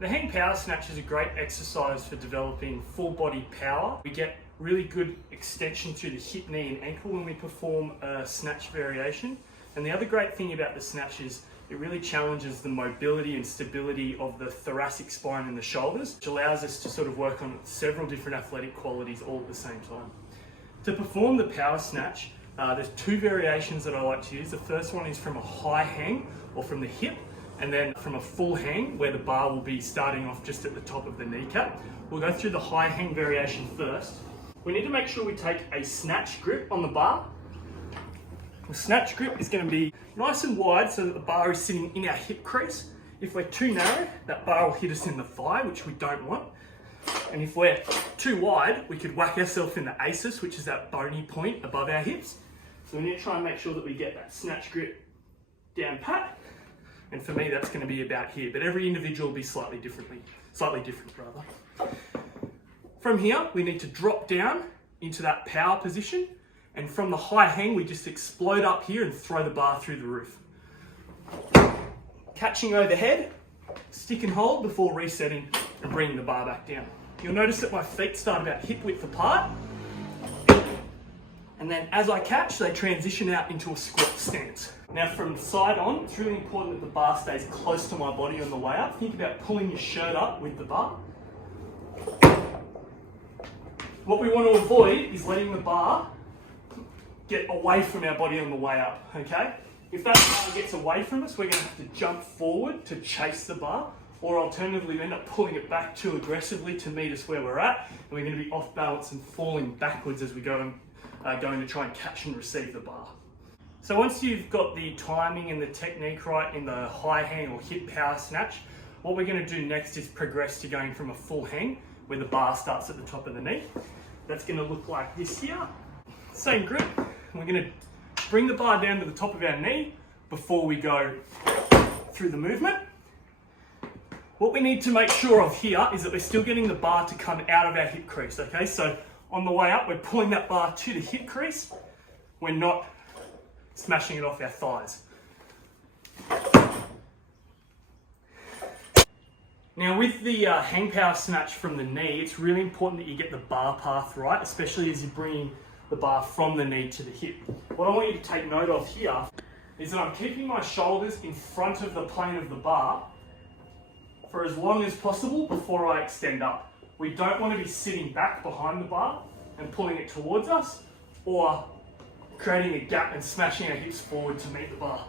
The hang power snatch is a great exercise for developing full body power. We get really good extension through the hip, knee and ankle when we perform a snatch variation. And the other great thing about the snatch is it really challenges the mobility and stability of the thoracic spine and the shoulders, which allows us to sort of work on several different athletic qualities all at the same time. To perform the power snatch, there's two variations that I like to use. The first one is from a high hang or from the hip, and then from a full hang where the bar will be starting off just at the top of the kneecap. We'll go through the high hang variation first. We need to make sure we take a snatch grip on the bar. The snatch grip is going to be nice and wide so that the bar is sitting in our hip crease. If we're too narrow, that bar will hit us in the thigh, which we don't want. And if we're too wide, we could whack ourselves in the ACES, which is that bony point above our hips. So we need to try and make sure that we get that snatch grip down pat. And for me, that's going to be about here, but every individual will be slightly different. From here, we need to drop down into that power position. And from the high hang, we just explode up here and throw the bar through the roof. Catching overhead, stick and hold before resetting and bringing the bar back down. You'll notice that my feet start about hip width apart. And then as I catch, they transition out into a squat stance. Now from side on, it's really important that the bar stays close to my body on the way up. Think about pulling your shirt up with the bar. What we want to avoid is letting the bar get away from our body on the way up, okay? If that bar gets away from us, we're going to have to jump forward to chase the bar, or alternatively we end up pulling it back too aggressively to meet us where we're at, and we're going to be off balance and falling backwards as we go going to try and catch and receive the bar. So once you've got the timing and the technique right in the high hang or hip power snatch, what we're going to do next is progress to going from a full hang where the bar starts at the top of the knee. That's going to look like this here. Same grip. We're going to bring the bar down to the top of our knee before we go through the movement. What we need to make sure of here is that we're still getting the bar to come out of our hip crease, okay? So on the way up, we're pulling that bar to the hip crease. We're not smashing it off our thighs. Now with the hang power snatch from the knee, it's really important that you get the bar path right, especially as you're bringing the bar from the knee to the hip. What I want you to take note of here is that I'm keeping my shoulders in front of the plane of the bar for as long as possible before I extend up. We don't want to be sitting back behind the bar and pulling it towards us, or creating a gap and smashing our hips forward to meet the bar.